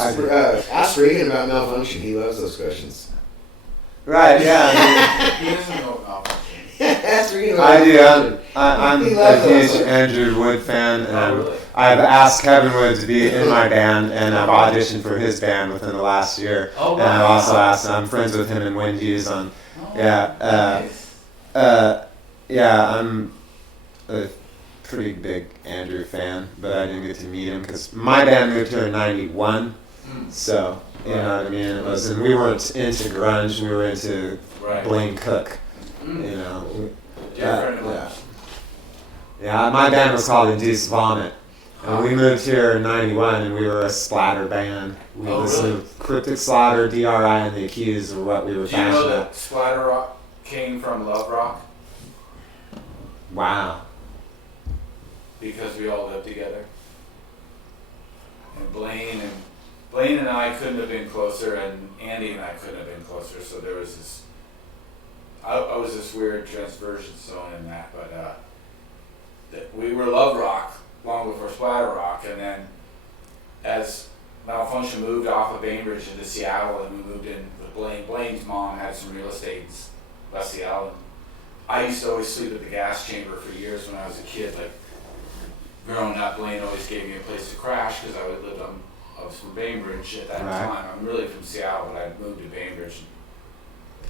Ask Regan about Malfunkshun. He loves those questions. Right, yeah. He doesn't know about Malfunkshun. Ask Regan about I do. Malfunkshun. I'm He a loves huge those. Andrew Wood fan, and really? I've asked Kevin Wood to be in my band, and I've auditioned for his band within the last year. Oh, And I've wow. also asked, I'm friends with him and Wendy's on, Nice. I'm a pretty big Andrew fan, but I didn't get to meet him because my band moved here in '91, so you know what I mean. It was, and we weren't into grunge; we were into Right. Blaine Cook. You know, Different. yeah. My band was called Induced Vomit, and we moved here in '91, and we were a splatter band. We listened to Cryptic Slaughter, DRI, and The Accused were what we were Do you know passionate. that splatter rock came from love rock? Wow. Because we all lived together. And Blaine and I couldn't have been closer, and Andy and I couldn't have been closer. So there was this. I was this weird transversion zone in that, but that we were love rock long before splatter rock, and then as Malfunkshun moved off of Bainbridge into Seattle, and we moved in with Blaine. Blaine's mom had some real estate in West Seattle. And I used to always sleep at the gas chamber for years when I was a kid. Like growing up, Blaine always gave me a place to crash because I was from Bainbridge at that time. I'm really from Seattle, but I moved to Bainbridge.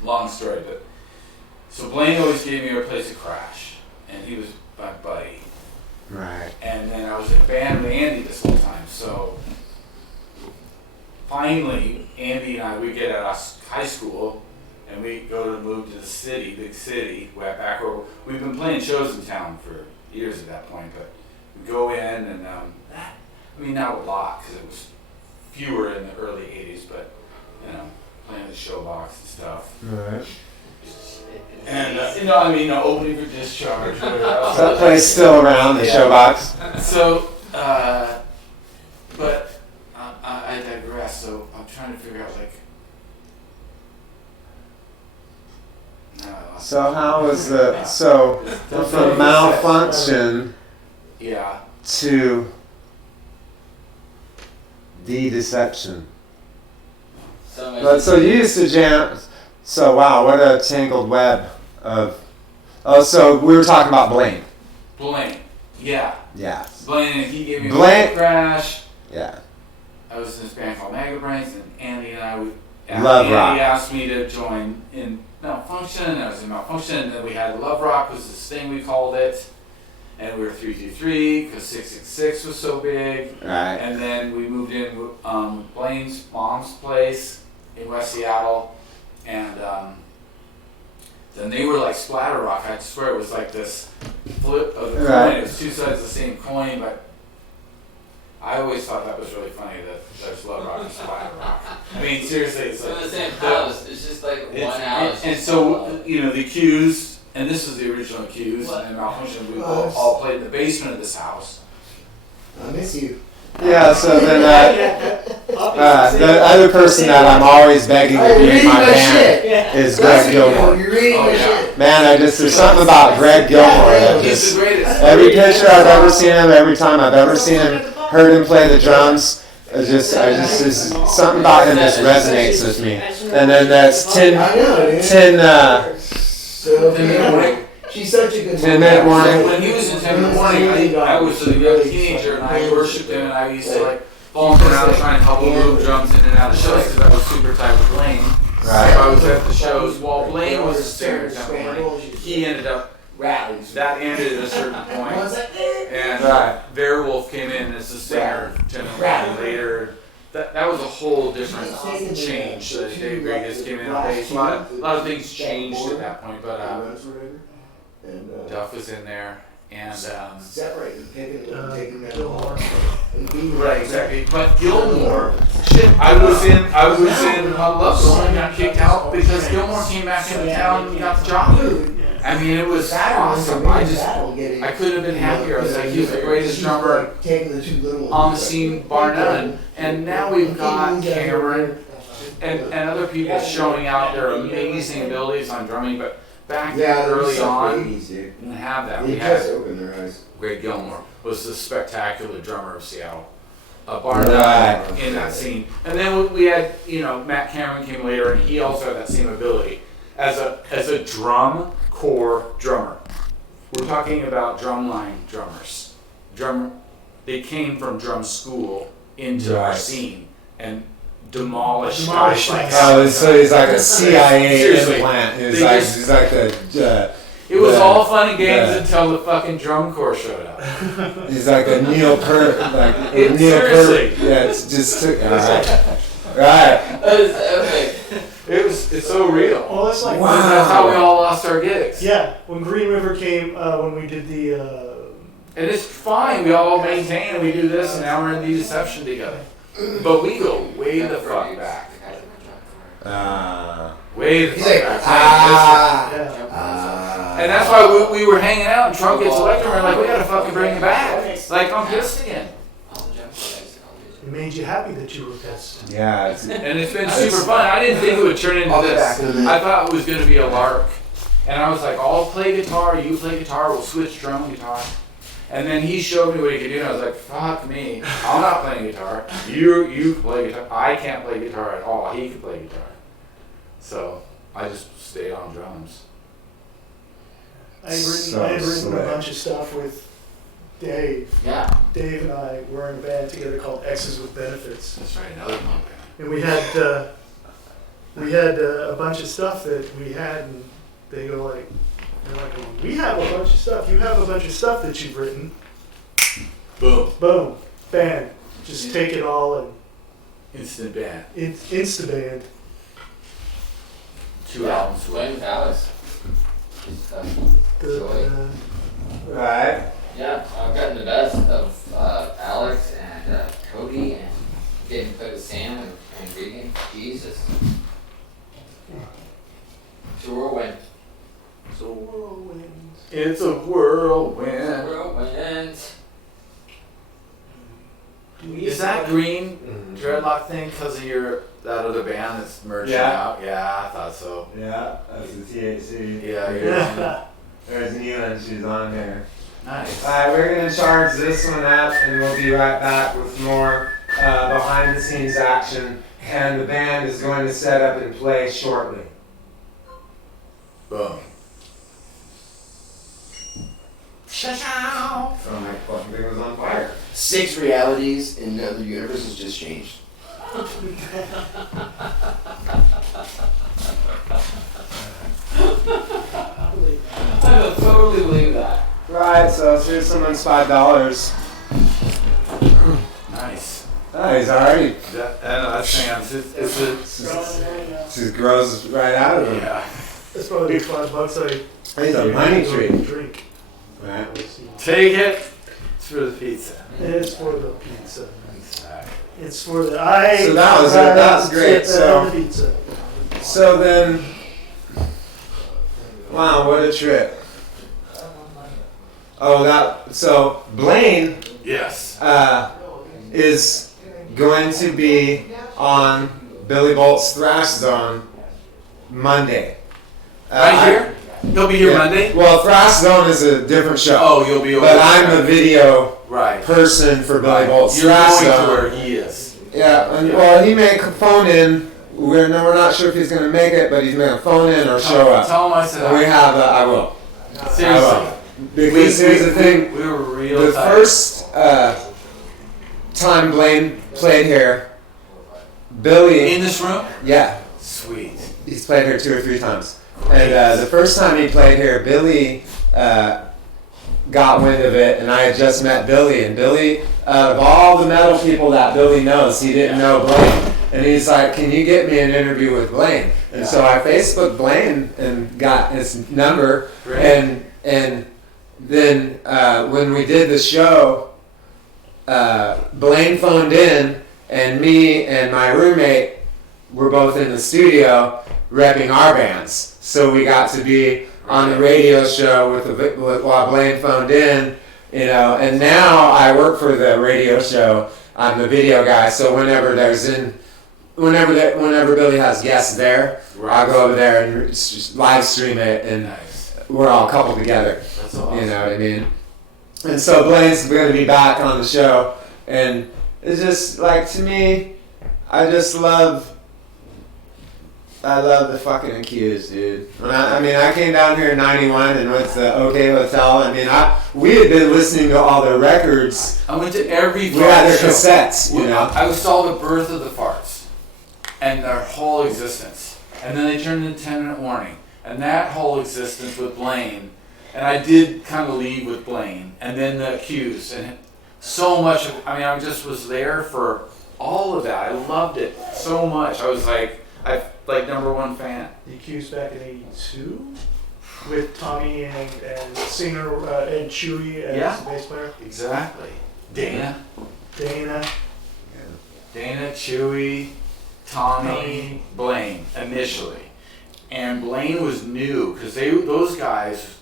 Long story, but so Blaine always gave me a place to crash, and he was my buddy. Right. And then I was in a band with Andy this whole time. So finally, Andy and I, we get out of high school and we go to move to the city, big city, back where we've been playing shows in town for years at that point. But we go in and, not a lot because it was fewer in the early 80s, but, playing the showbox and stuff. Right. And, opening for Discharge. Is that place still around, the showbox? So, but I digress. So I'm trying to figure out So how was from Malfunkshun Yeah. to The Deception? So you used to jam. So wow, what a tangled web of. Oh, so we were talking about Blaine. Blaine. Yeah. Yeah. Blaine, he gave me Blaine- a crash. Yeah. I was in this band called Megabrains, and Andy and I Love Andy rock. asked me to join in Malfunkshun. I was in Malfunkshun, and then we had Love Rock was this thing we called it, and we were 323 because 666 was so big. Right. And then we moved in with Blaine's mom's place in West Seattle, and then they were like splatter rock. I swear it was like this flip of the coin. Right. It was two sides of the same coin, but I always thought that was really funny that there's love rock and splatter rock. I mean, seriously, it's like the same house. It's just like one house. And so, the Accused, and this is the original Accused, and then Malfunkshun, we all played in the basement of this house. I miss you. Yeah. So then the other person that I'm always begging to be in my band is Greg Gilmore. You're reading my yeah. shit. Man, there's something about Greg Gilmore that He's just. the greatest. Every picture I've ever seen him, every time I've ever seen him, heard him play the drums, just something about him just resonates with me. And then that's I know, dude. 10 So, she's such a good 10-minute warning. When he was in 10 in the morning, I was a young teenager and I worshipped him, and I used to fall around trying to help him move drums in and out of shows because I was super tight with Blaine. Right. So I was at the shows while Blaine was a singer in 10 in the morning. He ended up that ended at a certain point, and Beowulf came in as the singer 10 in the morning later. That was a whole different change. Dave Regan came in on bass. A lot of things changed at that point, but Duff was in there, and right, exactly. But Gilmore, I was in Love Song and got kicked out because Gilmore came back into town and got the job. I mean, it was awesome. I couldn't have been happier. I was like, he's the greatest drummer on the scene, bar none. And now we've got Cameron and other people showing out their amazing abilities on drumming, but back early on, we didn't have that. We had Greg Gilmore was the spectacular drummer of Seattle. a bar down in that scene. And then we had, Matt Cameron came later, and he also had that same ability as a drum corps drummer. We're talking about drumline drummers. They came from drum school into our scene and demolished guys like Oh, so he's like a CIA Seriously. implant. He's like the. It was all fun and games until the fucking drum corps showed up. He's like a Neil Peart, Seriously. Yeah, it's just took. All right. Right. That is epic. It's so real. Well, that's like That's how we all lost our gigs. Yeah, when Green River came, when we did the. And it's fine. We all maintain and we do this, and now we're in the Deception together. But we go way the fuck back. Way the He's fuck like, back. Yeah. And that's why we were hanging out, and Trump gets elected, and we're like, we gotta fucking bring it back. Like, I'm pissed again. It made you happy that you were pissed. Yeah. And it's been super fun. I didn't think it would turn into this. I thought it was gonna be a lark. And I was like, I'll play guitar, you play guitar, we'll switch drum and guitar. And then he showed me what he could do, and I was like, fuck me. I'm not playing guitar. You play guitar. I can't play guitar at all. He can play guitar. So I just stayed on drums. I had written a bunch of stuff with Dave. Yeah. Dave and I were in a band together called X's with Benefits. That's right, another punk band. And we had a bunch of stuff that we had, and they're like, we have a bunch of stuff. You have a bunch of stuff that you've written. Boom. Boom. Bang. Just take it all and Instant band. Insta-band. 2 albums. Blaine Palace. Right. Yeah, I've gotten the best of Alex and Cody and getting to play with Sam and Regan. Jesus. It's a whirlwind. It's a whirlwind. It's a whirlwind. Whirlwind. Is that green dreadlock thing because of that other band that's merging out? Yeah, I thought so. Yeah, that's the THC. Yeah. There's Neelan, she's on there. Nice. Alright, we're going to charge this one up, and we'll be right back with more behind the scenes action. And the band is going to set up and play shortly. Boom. Oh my fucking thing was on fire. 6 realities in other universes just changed. I would totally believe that. Right, so here's someone's $5. Nice. Oh, he's already. That's Just grows right out of him. yeah. That's probably the $5 He's a money tree. Drink. Right. Take it. It's for the pizza. It's for the pizza. Exactly. It's for the So that was great. So, pizza. so then, wow, what a trip. So Blaine Yes. is going to be on Billy Bolt's Thrash Zone Monday. Right here? He'll be here Yeah. Monday? Well, Thrash Zone is a different show. Oh, you'll be over But there. I'm the video Right. person for Billy Bolt's You're Thrash going to Zone. where he is. Yeah, and, well, he may phone in. We're not sure if he's going to make it, but he's going to phone in or show up. Tell him I said And we hi. have I will. Seriously. I will. Because here's the thing. We were real The tight. first time Blaine played here, Billy. In this room? Yeah, Sweet. he's played here 2 or 3 times. And the first time he played here, Billy got wind of it, and I had just met Billy. And Billy, of all the metal people that Billy knows, he didn't know Blaine. And he's like, can you get me an interview with Blaine? And so I Facebooked Blaine and got his number. Great. And then when we did the show, Blaine phoned in, and me and my roommate were both in the studio repping our bands. So we got to be on the radio show while Blaine phoned in, and now I work for the radio show. I'm the video guy, so whenever Billy has guests there, I'll go over there and just live stream it, and Nice. we're all coupled together. That's awesome. You know what I mean? And so Blaine's going to be back on the show, and it's just like, to me, I love the fucking Accused, dude. I came down here in '91 and went to OK Hotel. We had been listening to all their records. I went to every We had their show. cassettes, you know. I saw the birth of the Farts and their whole existence. And then they turned into 10-Minute Warning. And that whole existence with Blaine. And I did kind of leave with Blaine. And then the Accused. And so much I just was there for all of that. I loved it so much. I was like number one fan. The Accused back in '82 with Tommy and singer and Chewy as the bass player. Exactly. Dana, Chewy, Tommy, Blaine initially. And Blaine was new because those guys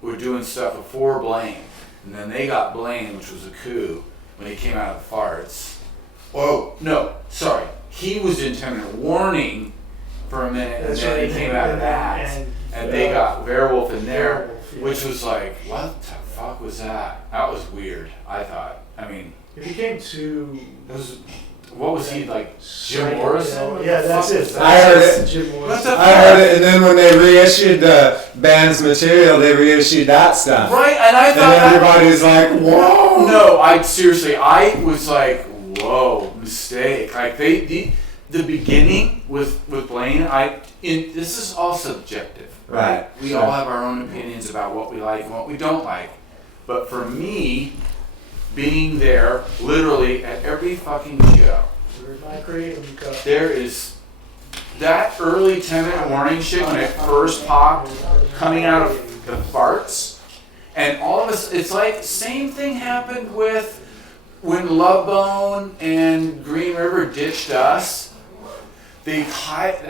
were doing stuff before Blaine. And then they got Blaine, which was a coup, when he came out of the Farts. Oh, no, sorry. He was in 10-Minute Warning for a minute, and then he came out of that. And they got Werewolf in there, which was like, what the fuck was that? That was weird, I thought. It became too... What was he, like, Jim Morrison? Yeah, that's it. I heard it. Jim Morrison. I heard it, and then when they reissued the band's material, they reissued that stuff. Right, and I thought and everybody's like, whoa! No, I was like, whoa, mistake. Like, the beginning with Blaine, this is all subjective, right? We sure. all have our own opinions about what we like and what we don't like. But for me, being there literally at every fucking show, there is that early 10-Minute Warning shit when it first popped, coming out of the Farts, and all of us, it's like same thing happened with when Lovebone and Green River ditched us.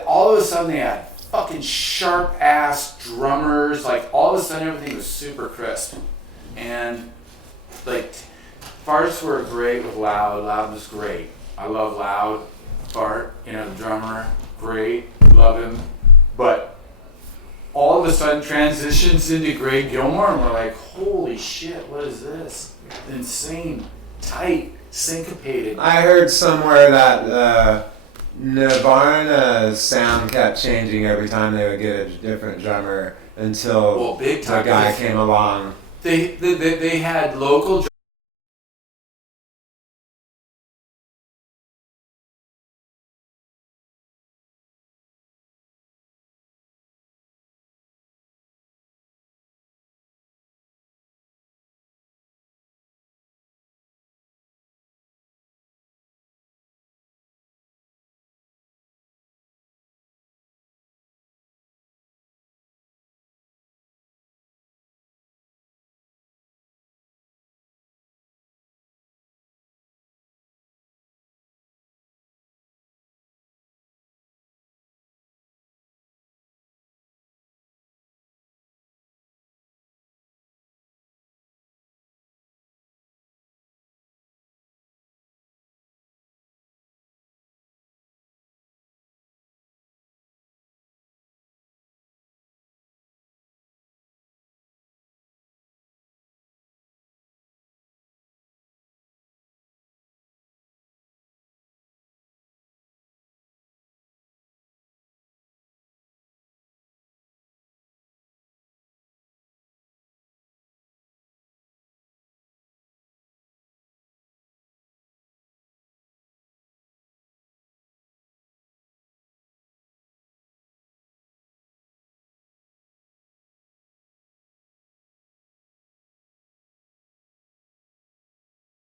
All of a sudden they had fucking sharp ass drummers, like all of a sudden everything was super crisp, and like Farts were great with Loud. Loud was great. I love Loud. Fart, the drummer, great, love him. But all of a sudden transitions into Greg Gilmore, and we're like, holy shit, what is this? Insane, tight, syncopated. I heard somewhere that Nirvana's sound kept changing every time they would get a different drummer until big time. the guy came along. They had local